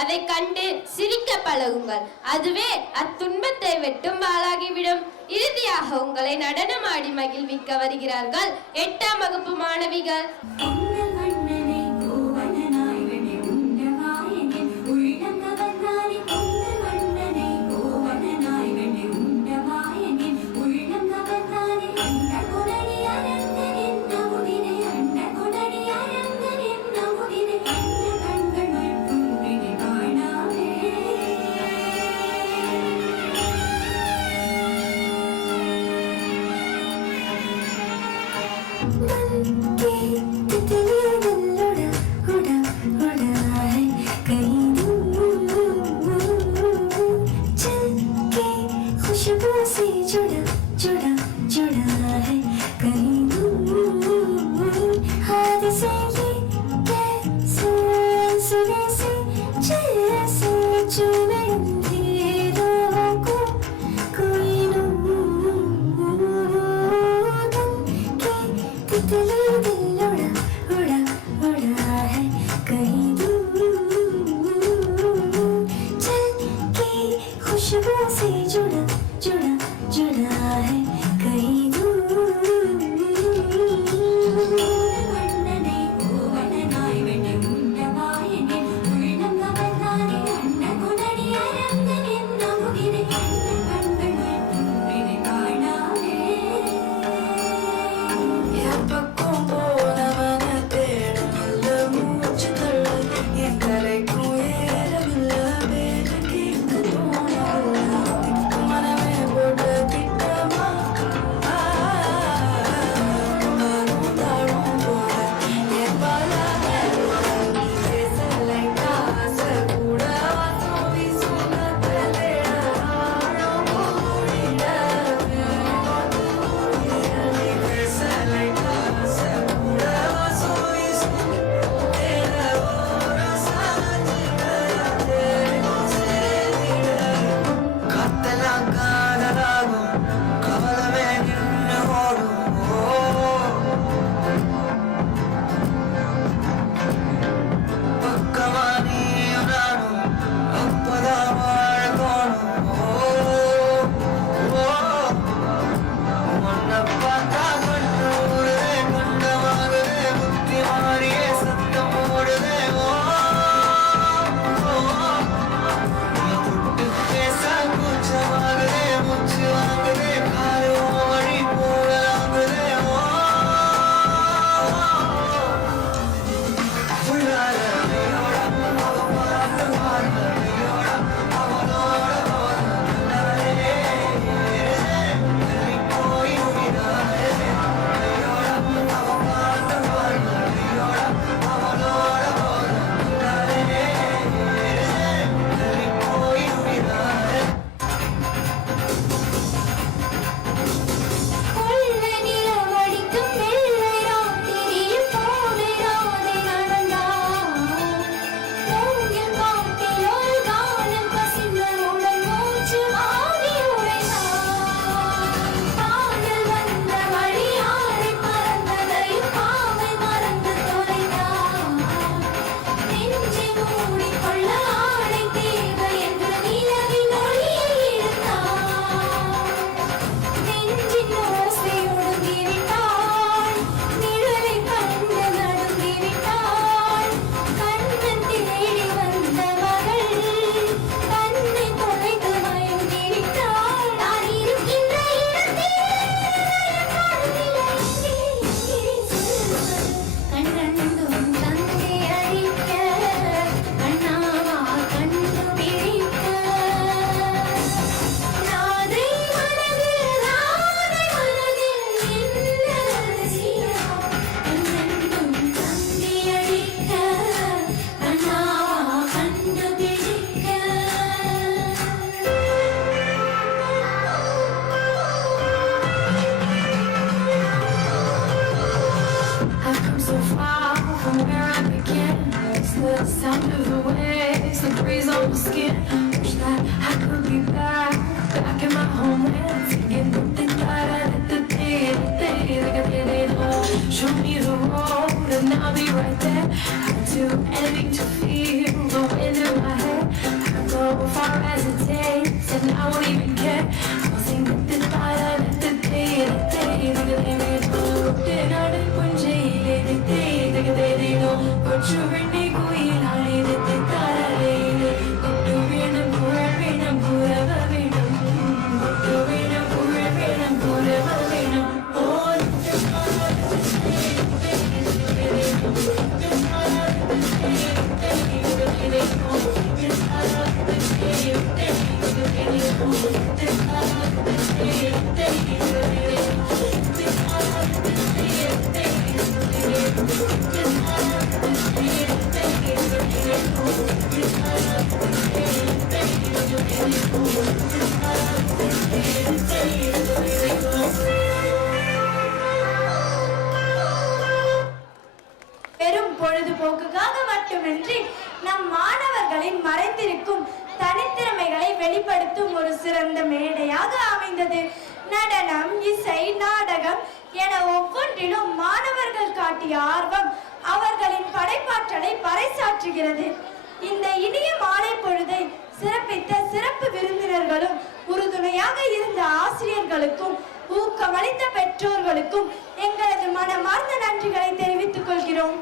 அதை கண்டு சிரிக்க பழகுங்கள். அதுவே அத்துன்பத்தை வெட்டும் வாளாகிவிடும். இறுதியாக உங்களை நடனமாடி மகிழ்விக்க வருகிறார்கள் 8ஆம் வகுப்பு மாணவிகள். Show me the road and I'll be right there. I do anything to feel the wind in my hair. കൊച്ചുവെണ്ണി കുയിലാണിരുത്തി താരയില് കൊട്ടു വീണം Puzhal വീണം പുറവ വീണം കൊട്ടു വീണം Puzhal വീണം പുറവ വീണം பெரும் பொழுதுபோக்குக்காக மட்டுமின்றி நம் மாணவர்களின் மறைந்திருக்கும் தனித்திறமைகளை வெளிப்படுத்தும் ஒரு சிறந்த மேடையாக அமைந்தது. நடனம், இசை, நாடகம் என ஒவ்வொன்றிலும் மாணவர்கள் காட்டிய ஆர்வம் அவர்களின் படைப்பாற்றலை பறைசாற்றுகிறது. இந்த இனிய மாலை பொழுதை சிறப்பித்த சிறப்பு விருந்தினர்களும் உறுதுணையாக இருந்த ஆசிரியர்களுக்கும் ஊக்கமளித்த பெற்றோர்களுக்கும் எங்களது மனமார்ந்த நன்றிகளை தெரிவித்துக் கொள்கிறோம்.